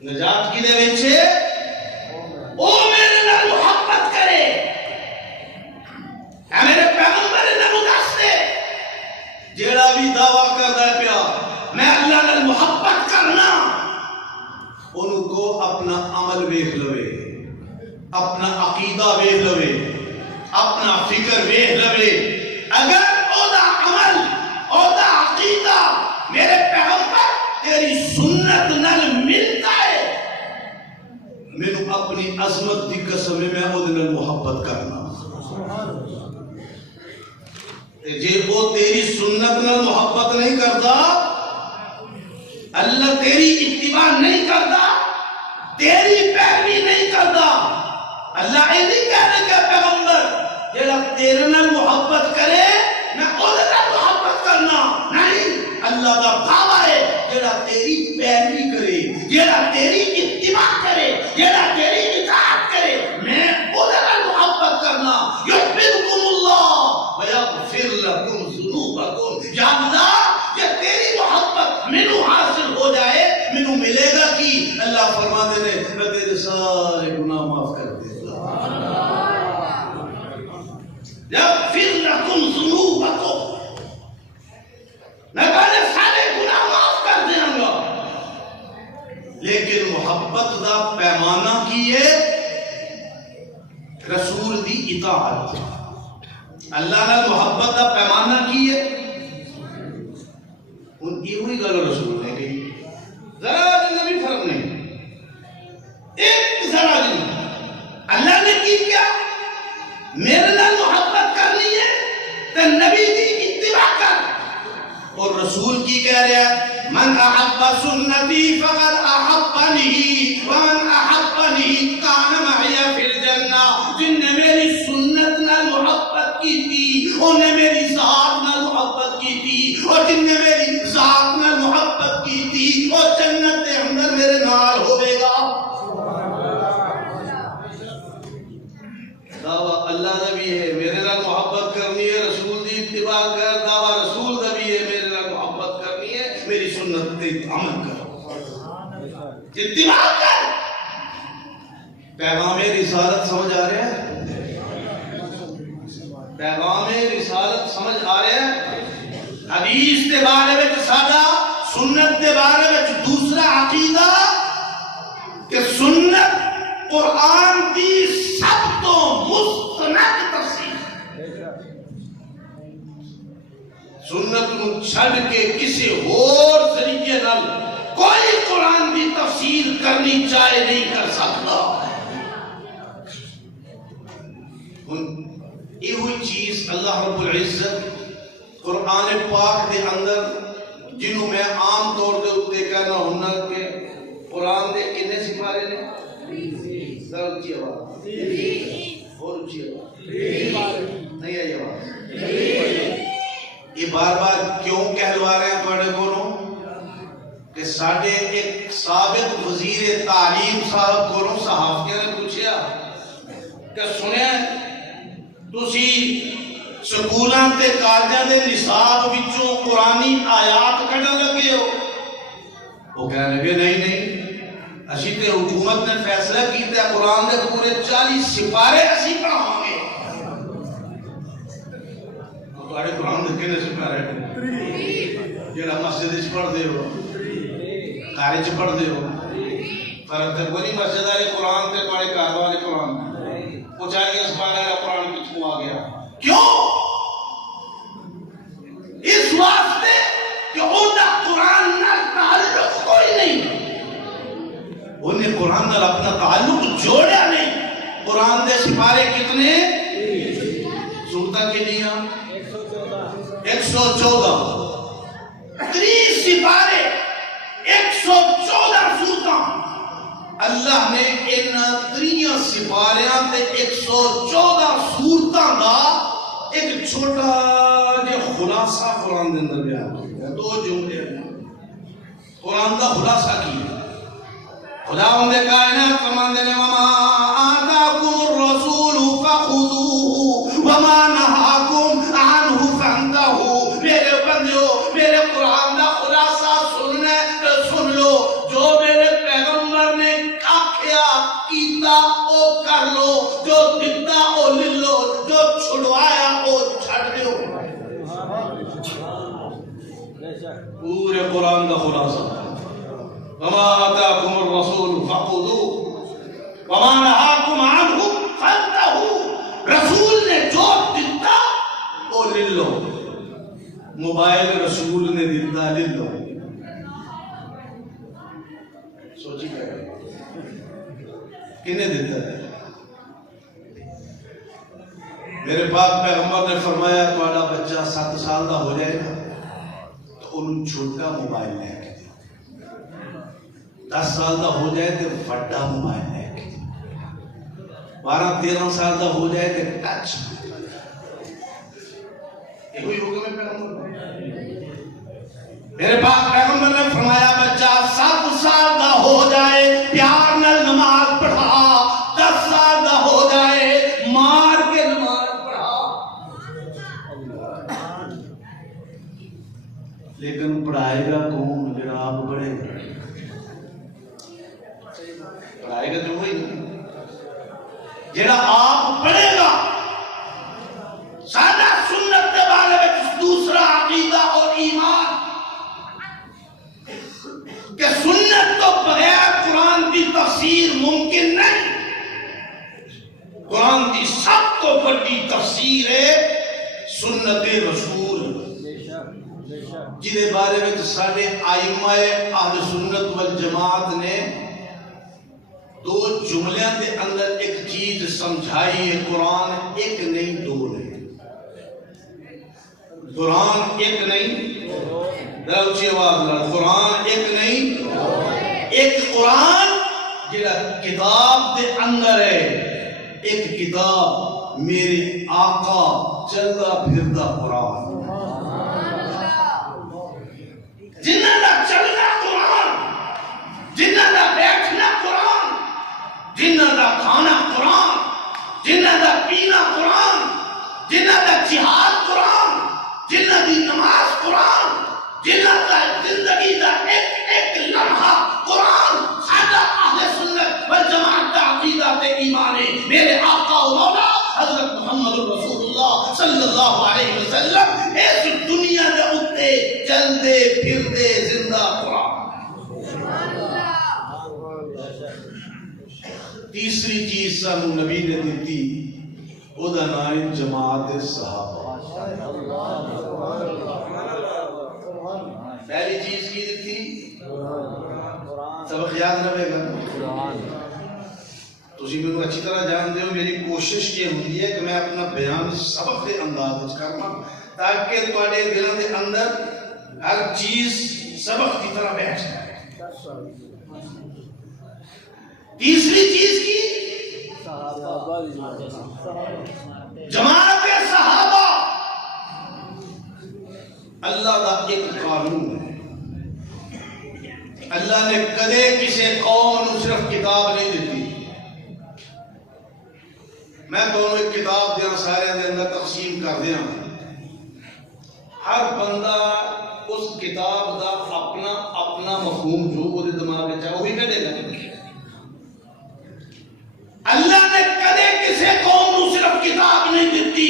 نجات کی دے وچ او میرے نال محبت کرے. اے میرے پیغمبر نے دس دے جیڑا بھی دعویٰ کردا ہے پیا میں اللہ نال محبت کرنا، انہوں کو اپنا عمل ویکھ لوے، اپنا عقیدہ ویکھ لوے، اپنا فکر ویکھ لوے. اگر او دا عمل او دا عقیدہ میرے پیغمبر تیری سنت نال ملتا ہے، مینوں اپنی عظمت دی قسم میں او دے نال محبت کرنا. جے وہ تیری سنت نال محبت نہیں کرتا، اللہ تیری اتباع نہیں کرتا، تیری پیروی نہیں کرتا، اللہ یہ نہیں کہنے کا پیغمبر جیڑا تیرے نال محبت کرے میں اودے نال محبت کرنا نہیں. اللہ دا دعویٰ ہے جیڑا تیری پیروی کرے، جیڑا تیری اتباع کرے، جیڑا تیری اطاعت کرے میں اودے نال محبت کرنا. یحببکم اللہ ویغفر لکم ذنوبکم. یا اللہ یہ تیری محبت مینوں حاصل ہو جائے مینوں ملے گا کی؟ اللہ فرماتے نے میں تیرے سارے گناہ معاف کر دے گا. یغفر لکم ذنوبکم، میں تیرے سارے گناہ معاف کر دوں گا. لیکن محبت دا پیمانہ کی ہے رسول دی اطاعت. اللہ نال محبت دا پیمانہ کی ہے ان کی ہوئی گل رسول نے کہی. ذرا جنہ بھی فرق نہیں، ایک ذرا جنہ. اللہ نے کی کیا؟ میرے نال محبت کرنی ہے تو نبی دی اتباع کر. اور رسول کی کہہ رہا ہے من احب سنتی فقد احبنی ومن احبنی کان معی فی الجنہ. جن نے میری سنت نال محبت کی تھی انہیں میری ذات نال محبت کی تھی، اور جن نے میری ذات نال محبت کی تھی اور جنت کے اندر میرے نال ہوئے گا. دعویٰ اللہ دا بھی ہے میرے نال محبت کرنی ہے، رسول دی اتباع کر. دعویٰ رسول دا بھی ہے میرے نال محبت کرنی ہے، میری سنت تے عمل کر، اتباع کر. پیغام رسالت سمجھ آ رہا ہے؟ پیغام رسالت سمجھ آ رہا ہے؟ حدیث دے بارے میں سادہ، سنت دے بارے میں دوسرا عقیدہ کہ سنت قرآن کی سب تو مستند تفسیر. سنت نو چھڑ کے کسی اور ذریعے نال کوئی قرآن کی تفسیر کرنی چاہے نہیں کر سکتا. یہ ہوئی چیز اللہ رب العزت قرآن پاک دے اندر جنہوں میں عام طور دے اتے کہنا ہونا کہ قرآن دے کنے سپارے ذرا اونچی آواز، اور اونچی آواز، نہیں آئی آواز؟ یہ بار بار کیوں کہلوا رہے ہیں تھوڑے کو کہ ساڑھے ایک سابق وزیر تعلیم صاحب کو صحافیوں نے پوچھا کہ سنیں تسی سکولاں تے کالجاں دے نصاب وچوں قرآنی آیات کڈن لگے ہو؟ وہ کہنے لگے نہیں اسی تے حکومت نے فیصلہ کیتا ہے قرآن دے پورے 40 سپارے اسی پڑھاؤں گے۔ تواڈے قرآن دے کنے سپارے جڑا مسجد وچ پڑھ دے ہو، گھر وچ پڑھ دے ہو، فرق تے کوئی مسجد والے قرآن تے تواڈے گھر والے قرآن وہ 40 سپارے والا قرآن کتھوں آ گیا؟ کیوں؟ اس واسطے کہ اوندا قرآن نال تعلق کوئی نہیں، انہیں قرآن نال اپنا تعلق جوڑیا نہیں۔ قرآن دے سپارے کتنے؟ سورتاں کنیاں؟ 114 30 سپارے 114 سورتاں۔ اللہ نے ان 30 سپاریاں تے 114 سورتاں دا ایک چھوٹا جے خلاصہ قرآن دے اندر بیان کیا، 2 جملے قرآن دا خلاصہ کیا۔ خدا اندے کائنات فرماندے نے وما آتاکم الرسول فخذوه وما نہاکم عنہ فانتہوا۔ میرے بندیو میرے قرآن دا خلاصہ سننا تو سن لو، جو میرے پیغمبر نے آکھیا کیتا او کر لو، جو دتا او لے لو، جو چھڑوایا او چھڑ دیو۔ پورے قرآن دا خلاصہ وما آتاکم الرسول فخذوه وما نہاکم عنہ فانتہوا۔ رسول نے جو دیتا وہ لے لو، موبائل رسول نے دیتا لے لو۔ سوچی کیا ہے کنے دیتا ہے؟ میرے پاک پیغمبر نے فرمایا تمہارا بچہ 7 سال دا ہو جائے گا تو انہوں چھوٹا موبائل لے کے 10 سال دا ہو جائے تو بڑا موبائل لے کے 12-13 سال دا ہو جائے تو ٹچ۔ یہ کوئی حکم ہے پیغمبر؟ میرے پاک پیغمبر نے فرمایا بچہ 7 سال دا ہو جائے پیار نال نماز پڑھا، 10 سال دا ہو جائے مار کے نماز پڑھا۔ لیکن پڑھائے گا کون؟ جڑا آپ پڑھے گا، پڑھائے گا جو وہی جڑا آپ پڑھے گا۔ سادہ سنت کے بارے میں دوسرا عقیدہ اور ایمان کہ سنت تو بغیر قرآن کی تفسیر ممکن نہیں۔ قرآن کی سب تو بڑی تفسیر ہے سنت رسول، جہدے بارے میں سارے ائمہ اہل سنت والجماعت نے 2 جملیاں دے اندر ایک چیز سمجھائی ہے، قرآن ایک نہیں 2 نہیں۔ قرآن ایک نہیں، اونچی آواز نال قرآن ایک نہیں، ایک قرآن جڑا کتاب دے اندر ہے، ایک کتاب میرے آقا چلدا پھردا قرآن، جنہاں دا چلنا قرآن، جنہاں دا بیٹھنا قرآن، جنہاں دا کھانا قرآن، جنہاں دا پینا قرآن، جنہاں دا جہاد قرآن، جنہاں دی نماز قرآن، جنہاں دا زندگی دا ایک ایک لمحہ قرآن۔ سادہ اہل سنت والجماعت دا عقیدہ تے ایمان ہے میرے آقا و مولا حضرت محمد رسول اللہ صلی اللہ علیہ وسلم اس دنیا دے اتے چلدے پھردے زندہ قرآن۔ تیسری چیز سانو نبی نے دیتی، او دا نام جماعت صحابہ۔ پہلی چیز کی دیتی سبق یاد رہے گا، تسی میں اچھی طرح جان دے ہو میری کوشش یہ ہوتی ہے کہ میں اپنا بیان سبق دے انداز کرنا تاکہ تواڈے دلوں دے اندر ہر چیز سبق کی طرح بیٹھ جائے۔ تیسری چیز کی جماعت صحابہ اللہ کا ایک قانون ہے. اللہ نے کدے کسی قوم کو صرف کتاب نہیں دیتی. میں دونوں ایک کتاب دیا سارے دے اندر تقسیم کر دیا. ہر بندہ اس کتاب دا اپنا اپنا مفہوم جو وہ دماغ میں چاہے وہی کہے گا. اللہ نے کدے کسی قوم کو صرف کتاب نہیں دیتی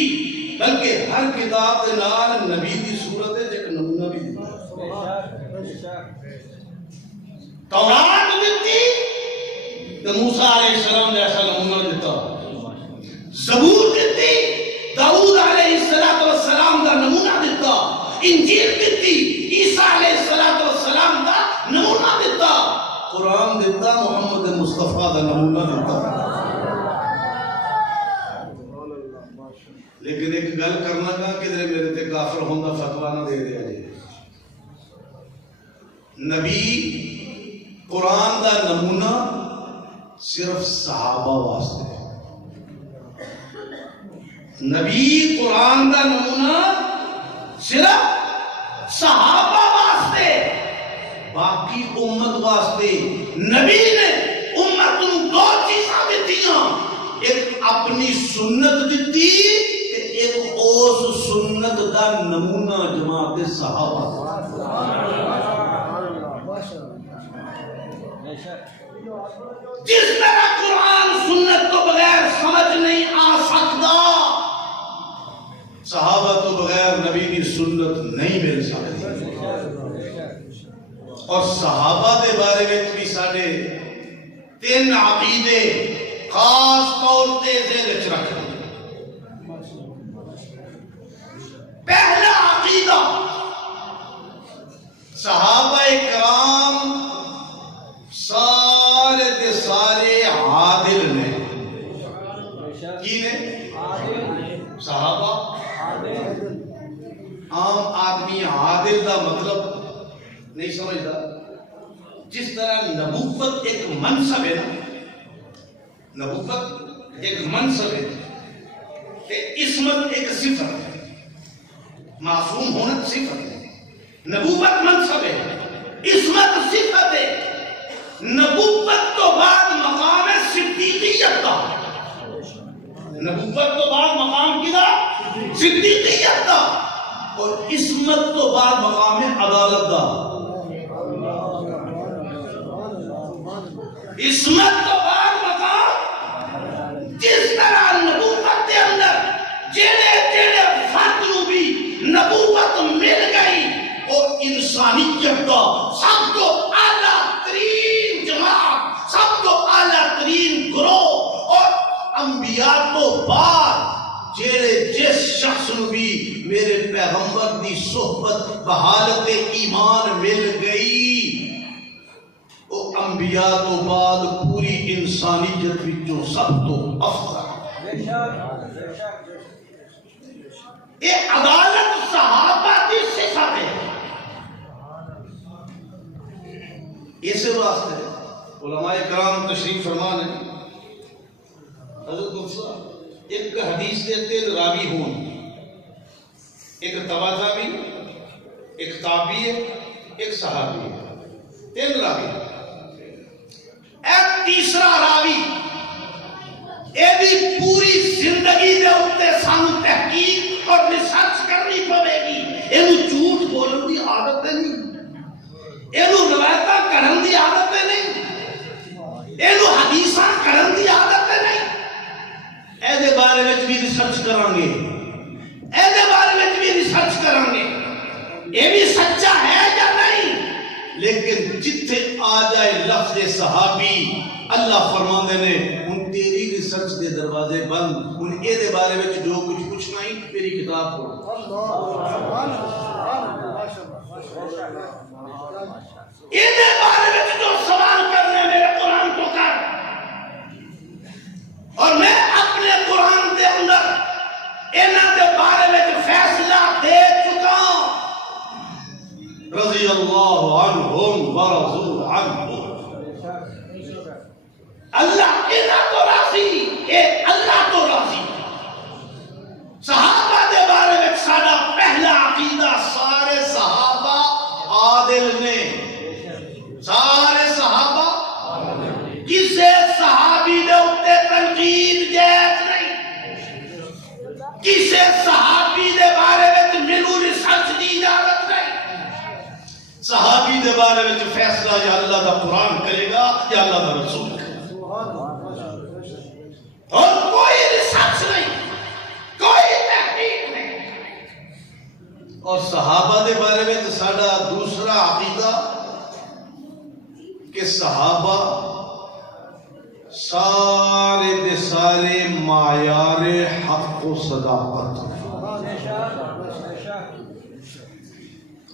بلکہ ہر کتاب دے نال نبی دی صورت ہے ایک نمونہ بھی دیتا. تورات دیتی تو موسیٰ علیہ السلام نے ایسا نمونہ دیتا. زبور دیتی داؤد علیہ السلام دا نمونہ دیتا. انجیل دیتی عیسیٰ علیہ السلام دا نمونہ دیتا. قرآن دیتا محمد مصطفیٰ دا نمونہ دیتا. لیکن ایک گل کرنا گا کہ میرے تے کافر ہوندہ فتوہ نہ دے دیا جائے. نبی قرآن دا نمونہ صرف صحابہ واسطے. نبی قرآن دا نمونہ صرف صحابہ واسطے باقی امت واسطے. نبی نے امت کو دو چیزاں دیتیاں. ایک اپنی سنت دیتی ایک اوس سنت دا نمونہ جماعت صحابہ. جس طرح قرآن سنت تو بغیر سمجھ نہیں آ سکتا صحابہ تو بغیر نبی کی سنت نہیں مل سکتی. اور صحابہ دے بارے میں بھی ساڑھے 3 عقیدے خاص طور تے ذہن وچ رکھنا. پہلا عقیدہ صحابہ کرام سارے دے سارے عادل نے. کی نے صحابہ عام آدمی عادل دا مطلب نہیں سمجھتا. جس طرح نبوت ایک منصب ہے نا, نبوت ایک منصب ہے تے عصمت ایک صفت ہے. معصوم ہونا صفت ہے, نبوت منصب ہے, عصمت صفت ہے. نبوت تو بعد مقام صدیقیت کا, نبوت تو بعد مقام کیا صدیقیت کا, اور عصمت تو بعد مقام عدالت کا. عصمت تو بعد مقام, جس طرح نبوت کے اندر جیڑے جیڑے فرد نو بھی نبوت مل گئی اور انسانیت کا سب تو اعلیٰ ترین جماعت, سب تو اعلیٰ ترین گروہ, اور انبیاء تو بعد جیڑے جس شخص نو بھی میرے پیغمبر دی صحبت بحالت ایمان مل گئی وہ انبیاء تو بعد پوری انسانیت جو سب تو افضل. یہ عدالت صحابہ کی صفت ہے. اس واسطے علماء کرام تشریف فرما نے حضرت مفسر ایک حدیث دے 3 راوی ہون, ایک تواتابی, ایک تابعی ہے, ایک صحابی ہے. 3 راوی. ایک تیسرا راوی ایدی پوری زندگی دے اتے سانو تحقیق اور ریسرچ کرنی پڑے گی. اینو جھوٹ بولن دی عادت نہیں, اینو روایتاں کرن دی عادت نہیں, اینو حدیثاں کرن دی عادت نہیں. ایدے بارے میں بھی ریسرچ کریں گے, ایدے بارے میں بھی ریسرچ کریں گے یہ بھی سچا ہے یا نہیں. لیکن جتھے آ جائے لفظ صحابی اللہ فرماندے نے ان تیری ریسرچ دے دروازے بند, ان اے دے بارے میں جو کچھ پوچھنا ہی میری کتاب پڑھو. اے دے بارے میں جو سوال کرنے میرے قرآن کو کر, اور میں اپنے قرآن دے اندر انہاں دے بارے میں فیصلہ دے چکا ہوں. رضی اللہ عنہم ورضوا عنہ. اللہ انہاں کو راضی, اے دے بارے میں فیصلہ یا اللہ دا قرآن کرے گا یا اللہ دا رسول کرے گا، اور کوئی ریسرچ نہیں، کوئی تحقیق نہیں۔ اور صحابہ دے بارے میں ساڈا دوسرا عقیدہ کہ صحابہ سارے دے سارے معیار حق و صداقت۔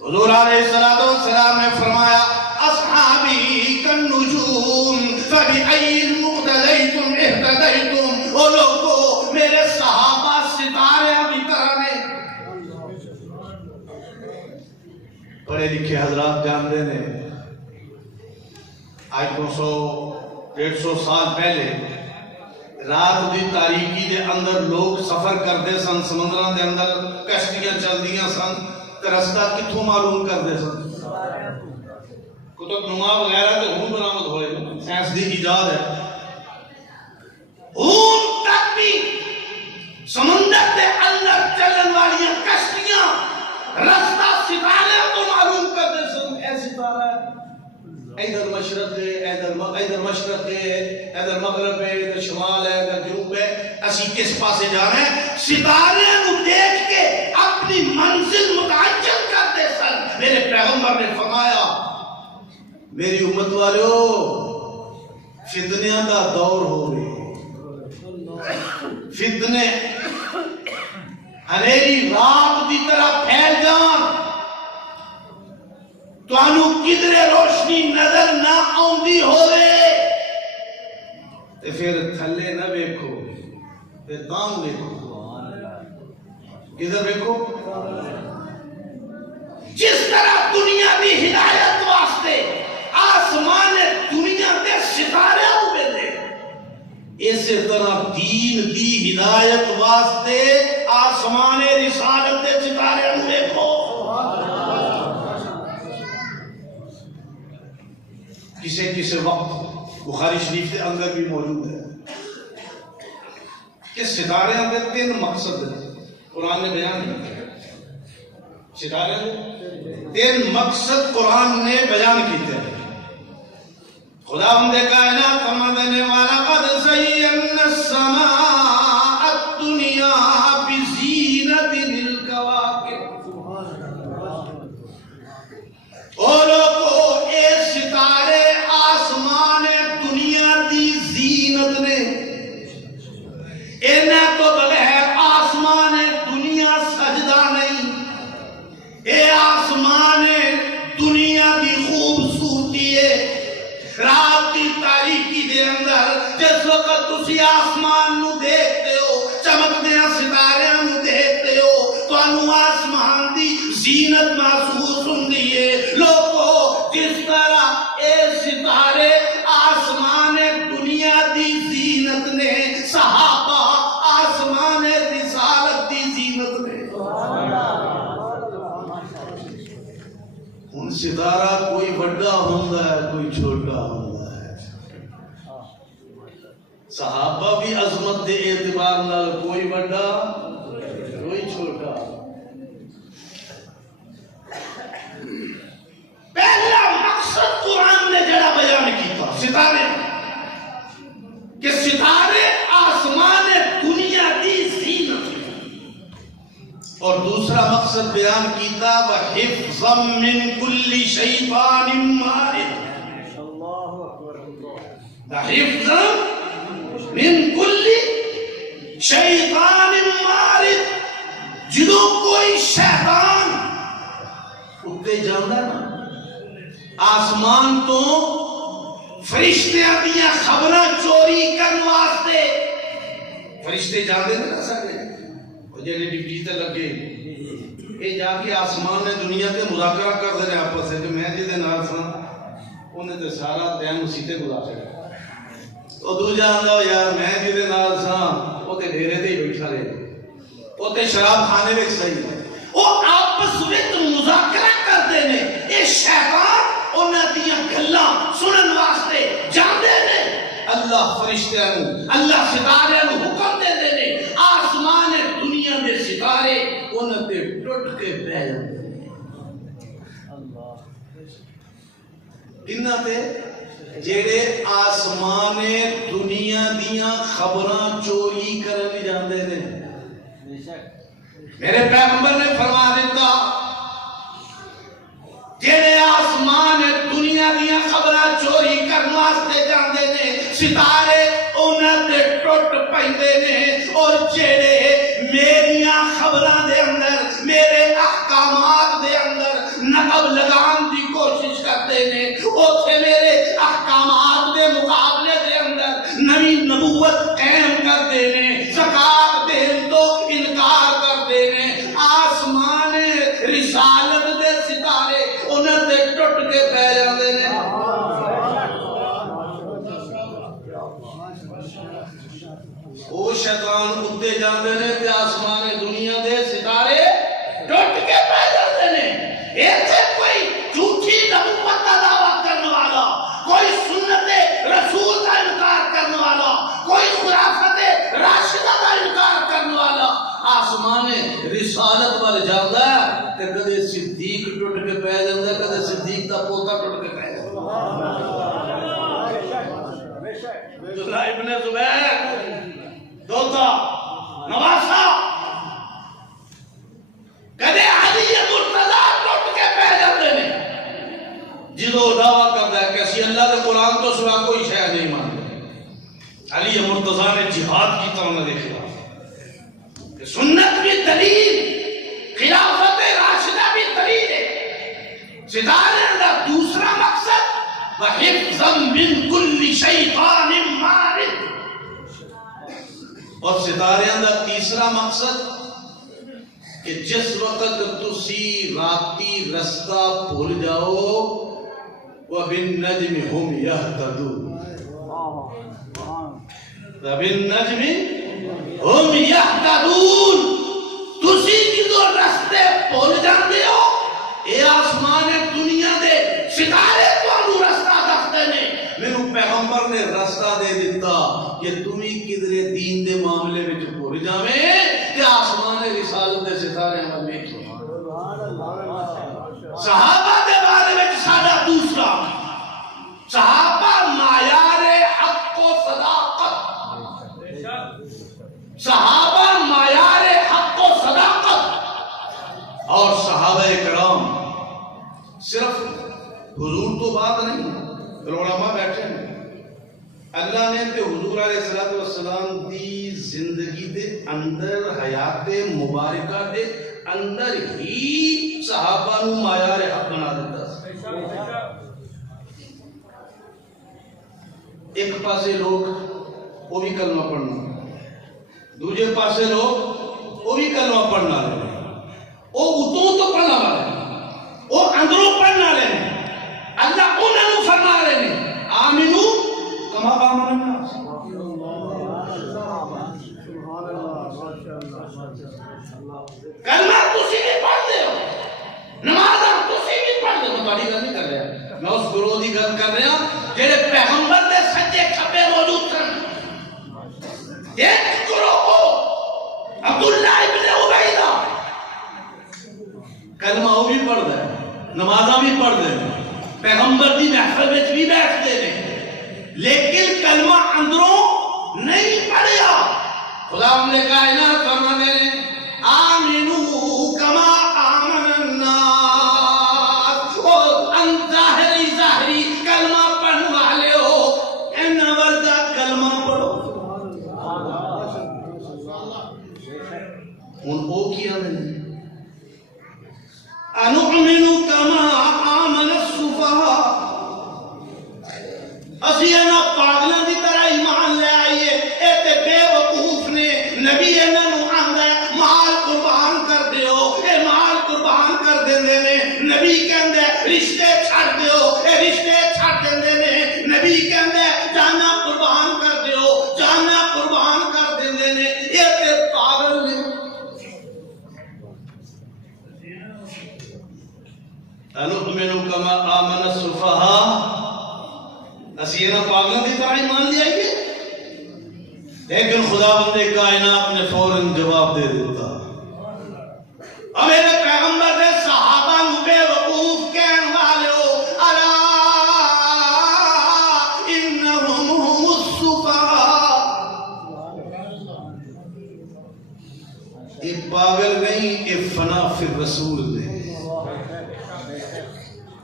حضور علیہ السلام نے فرمایا اصحابی کالنجوم فبأی المقتدیتم اہتدیتم، وہ لوگوں میرے صحابہ ستارے کی طرح نے۔ پڑھے لکھے حضرات جانتے ہیں آج 200-150 سال پہلے رات دی تاریکی دے اندر لوگ سفر کرتے سن، سمندراں دے اندر کشتیاں چلدیاں سن، تے رستہ کتھوں معلوم کرتے سن؟ کتب نما وغیرہ تے ہون برآمد ہوئے، سائنس دی ایجاد ہے۔ ہون تک بھی سمندر دے اندر چلن والیاں کشتیاں رستہ ستارے تو معلوم کرتے سن، اے ستارہ ادھر مشرق ہے، ادھر مشرق ہے، ادھر مغرب ہے، ادھر شمال ہے، ادھر جنوب ہے، اسی کس پاسے جانا ہے؟ ستارے کو دیکھ کے اپنی منزل متعین کرتے سن۔ میرے پیغمبر نے فرمایا میری امت والو فتنیاں دا دور ہو گئے، فتنے اندھیری رات دی طرح پھیل جان، تو انو کدرے روشنی نظر نہ آؤندی ہوئے تے پھر تھلے نہ بیکھو تے دام بیکھو، کدھر بیکھو؟ جس طرح دنیا دی ہدایت واسطے آسمان دنیا دے ستارے ہوئے دے، اسی طرح دین دی ہدایت واسطے آسمان رسالت دے ستارے ہوئے کو۔ کسی وقت بخاری شریف کے اندر بھی موجود ہے کہ ستارے اندر 3 مقصد ہیں، قرآن نے بیان کیا۔ ستارے 3 مقصد قرآن نے بیان کیتے ہیں۔ خدا ہم دے کائنات فرمانے والا قد زینا السماء الدنیا بزینت الکواکب، او لوگو اے ستارے آسمان دنیا دی زینت نے، انہیں تو بغیر آسمان دنیا سجدہ نہیں، اے آسمان دنیا دی خوبصورتی ہے۔ رات کی تاریکی دے اندر جس وقت تسی آسمان نو دیکھتے ہو، چمکدیاں ستارے نو دیکھتے ہو، تو انو آسمان دی زینت محسوس ہوندی ہے۔ لوگو جس طرح اے ستارے آسمان دنیا دی زینت نے، صحابہ آسمان رسالت دی زینت نے۔ ان ستارہ کوئی بڑا ہوندا ہے، کوئی چھوٹا ہوندا ہے۔ صحابہ بھی عظمت دے اعتبار نال کوئی بڑا کوئی چھوٹا۔ پہلا مقصد قرآن نے جڑا بیان کیتا ستارے، کہ ستارے آسمان دنیا دی زینت، اور دوسرا مقصد بیان کیتا وحفظا من کل شیطان مارد، وحفظا من کل شیطان مارد، جدو کوئی شیطان اٹھتے جاندہ نا آسمان تو فرشتیاں دیا خبریں چوری کرنے واسطے، فرشتے جاندے نا سارے جڑے ڈیوٹی تے لگے، اے جا کے آسمان نے دنیا تے مذاکرہ کر دے رہے آپس سے کہ میں جے دے نال ساں انہیں تے سارا ٹائم اسی تے گزارے، او دوجا آندا یار میں جے دے نال ساں او تے ڈیرے تے ہی بیٹھا رہے، او تے شراب کھانے وچ صحیح، او آپس وچ مذاکرہ کردے نے۔ اے شیطان انہاں دیاں گلاں سنن واسطے جاندے نے، اللہ فرشتیاں نو، اللہ ستارے نو حکم دے دے نے، آسمان دنیا دے ستارے انہاں تے ٹوٹ کے پہ جاندے نے۔ انہاں تے جڑے آسمان دنیا دیاں خبراں چوری کرن جاندے نے. میرے پیغمبر نے فرما دیتا جڑے آسمان دنیا دیاں خبراں چوری کرن واسطے جاندے نے ستارے انہاں تے ٹوٹ پیندے نے اور جڑے میریاں خبراں دے اندر میرے احکامات دے اندر نقب لگان دی کوشش کرتے نے اوتھے میرے احکامات دے مقابلے دے اندر نئی نبوت قائم کرتے نے زکات دین تو انکار کرتے نے آسمان رسالت دے ستارے انہاں تے ٹوٹ کے پے جاندے نے. او شیطان اتے جاندے نے تے آسمان دنیا دے ستارے ٹوٹ کے پے جاندے نے. ایتھے کوئی جھوٹی نبوت کا دعویٰ کرنے والا کوئی سنت رسول کا انکار کرنے والا کوئی خرافت راشدہ کا انکار کرنے والا آسمان رسالت پر جاندہ ہے کہ کدے صدیق ٹوٹ کے پہ جاندہ ہے کدے صدیق کا پوتا ٹوٹ کے پہ جاندہ ہے. عبداللہ ابن زبیر دوتا نواسا کدے علی مرتضی ٹوٹ کے پہ جاندے نے جدو دعویٰ کرتا ہے کہ اسی اللہ کے قرآن تو سوا کوئی شے نہیں مانتے. علی مرتضی نے جہاد کی طرح نہ دیکھا کہ سنت بھی دلیل خلافت راشدہ بھی دلیل ہے. ستارے اندر دوسرا مقصد وَحِفْظًا مِّن كُلِّ شَيْطَانٍ مَارِدٍ اور ستارے اندر تیسرا مقصد کہ جس وقت تسی راتی رستہ بھول جاؤ وَبِالنَّجْمِ هُمْ يَهْتَدُونَ وَبِالنَّجْمِ هُمْ يَهْتَدُونَ تسی جدو رستے بھول جاندے ہو اے آسمان دنیا دے ستارے تو رستہ دکھتے نے. میرے پیغمبر نے رستہ دے دیتا کہ تمہیں کدرے دین دے معاملے میں جو بھول جاویں کہ آسمان رسالت دے ستارے عمل میں کیوں. صحابہ دے بارے میں سادہ دوسرا صحابہ معیار حق و صداقت صحابہ معیار حق و صداقت اور صحابہ کرام صرف حضور تو بات نہیں علماء بیٹھے ہیں اللہ نے تے حضور علیہ السلام دی زندگی دے اندر حیات مبارکہ دے اندر ہی صحابہ نو معیار حق بنا دیتا. ایک پاسے لوگ وہ بھی کلمہ پڑھنا دوسرے پاسے لوگ وہ بھی کلمہ پڑھنا رہے وہ اتوں تو پڑھنا والے وہ اندروں پڑھنا رہے اللہ انہوں نے فرما رہے آمینو کما آمن الناس. کلمہ تسی بھی پڑھ دے ہو نماز تسی بھی پڑھ دے ہو. تاری گل نہیں کر رہا میں اس گروہ دی گل کر رہا جڑے پیغمبر دے سجے کھبے موجود کرن. ایک گروہ کو عبداللہ ابن عبیدہ کلمہ وہ بھی پڑھ دے نمازاں بھی پڑھ دے پیغمبر دی محفل وچ بھی بیٹھتے ہیں لیکن کلمہ اندروں نہیں پڑھیا. خدا نے کائنات فرمانے نے آمینو کما آمن الناس اور ظاہری کلمہ پڑھنے والے ہو ان ورگا کلمہ پڑھو. ان او کیا نہیں انؤمنو کما آمن السفہاء اسی انا پاگلوں کی طرح ایمان لے آئیے اے تے بے وقوف نے نبی انہوں نے آندہ ہے مال قربان کر دیو اے مال قربان کر دیندے نے نبی کہندے رشتے چھڑ دیو اے رشتے چھڑ دیندے نے نبی کہندے جانا قربان کر دیو جانا قربان کر دیندے نے اے تے پاگل نے. انؤمنو کما آمن السفہاء اسی انہاں پاگلوں کی طرح ایمان لے آئیے لیکن خدا بندے کائنات نے فوراً جواب دے دیتا. اب میرے پیغمبر نے صحابہ بے وقوف کہنے والے ہو الا پاگل نہیں، یہ فنا پھر رسول نے،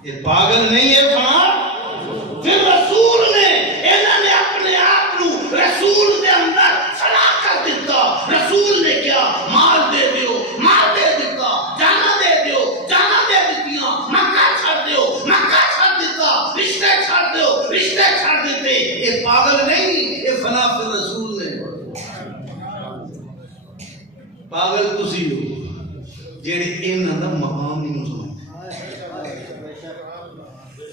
یہ پاگل نہیں، یہ فنا پھر رسول نے۔ انہوں نے اپنے آپ کو رسول دے اندر فنا کر دیتا۔ رسول نے کیا؟ مال دے دیو، مال دے دیتا، جانا دے دیو، جانا دے دیتیاں، مکہ چھڑ دیو، مکہ چھڑ دیتا، رشتے چھڑ دیو، رشتے چھڑ دیتے۔ یہ پاگل نہیں، یہ فنا پھر رسول نے۔ پاگل تسی ہو جیڑے انہاں دا مقام نہیں سمجھتے۔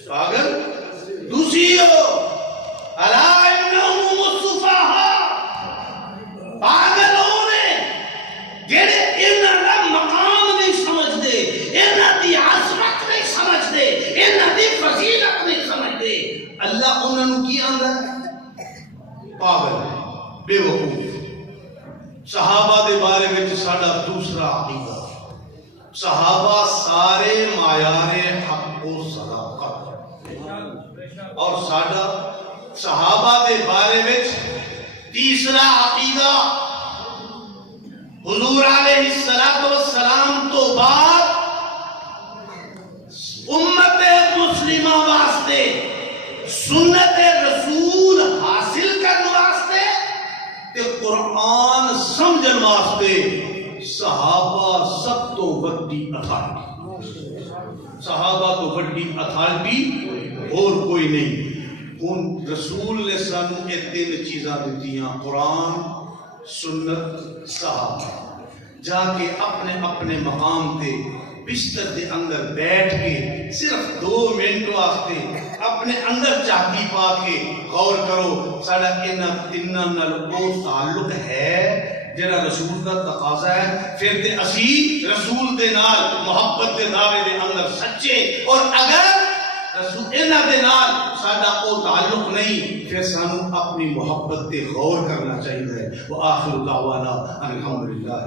پاگل تسی ہو، الا انہم السفہاء، پاگل ہونے جیڑے انہاں دا مقام نہیں سمجھتے، انہاں دی عظمت نہیں سمجھتے، انہاں دی فضیلت نہیں سمجھتے۔ اللہ انہاں نوں کی آندا ہے؟ پاگل، بے وقوف۔ صحابہ دے بارے میں ساڈا دوسرا عقیدہ، صحابہ سارے معیار حق و صداقت، اور ساڈا صحابہ دے بارے میں تیسرا عقیدہ، حضور علیہ السلام تو بعد امت مسلمہ واسطے سنت رسول حاصل کرنے واسطے تے قرآن سمجھن واسطے صحابہ سب تو وڈی اتھارٹی، صحابہ تو وڈی اتھارٹی اور کوئی نہیں۔ ان رسول نے سانو یہ تین چیزاں دیتیاں، قرآن، سنت، صحابہ۔ جا کے اپنے اپنے مقام تے بستر دے اندر بیٹھ کے صرف 2 منٹ واسطے اپنے اندر چاکی پا کے غور کرو، ساڈا انہاں تیناں نال او تعلق ہے جڑا رسول دا تقاضا ہے، پھر تے اسی رسول دے نال محبت دے دعوے دے اندر سچے، اور اگر رسول انہاں دے نال ساڈا او تعلق نہیں، پھر سانو اپنی محبت تے غور کرنا چاہیے۔ وآخر دعوانا الحمدللہ۔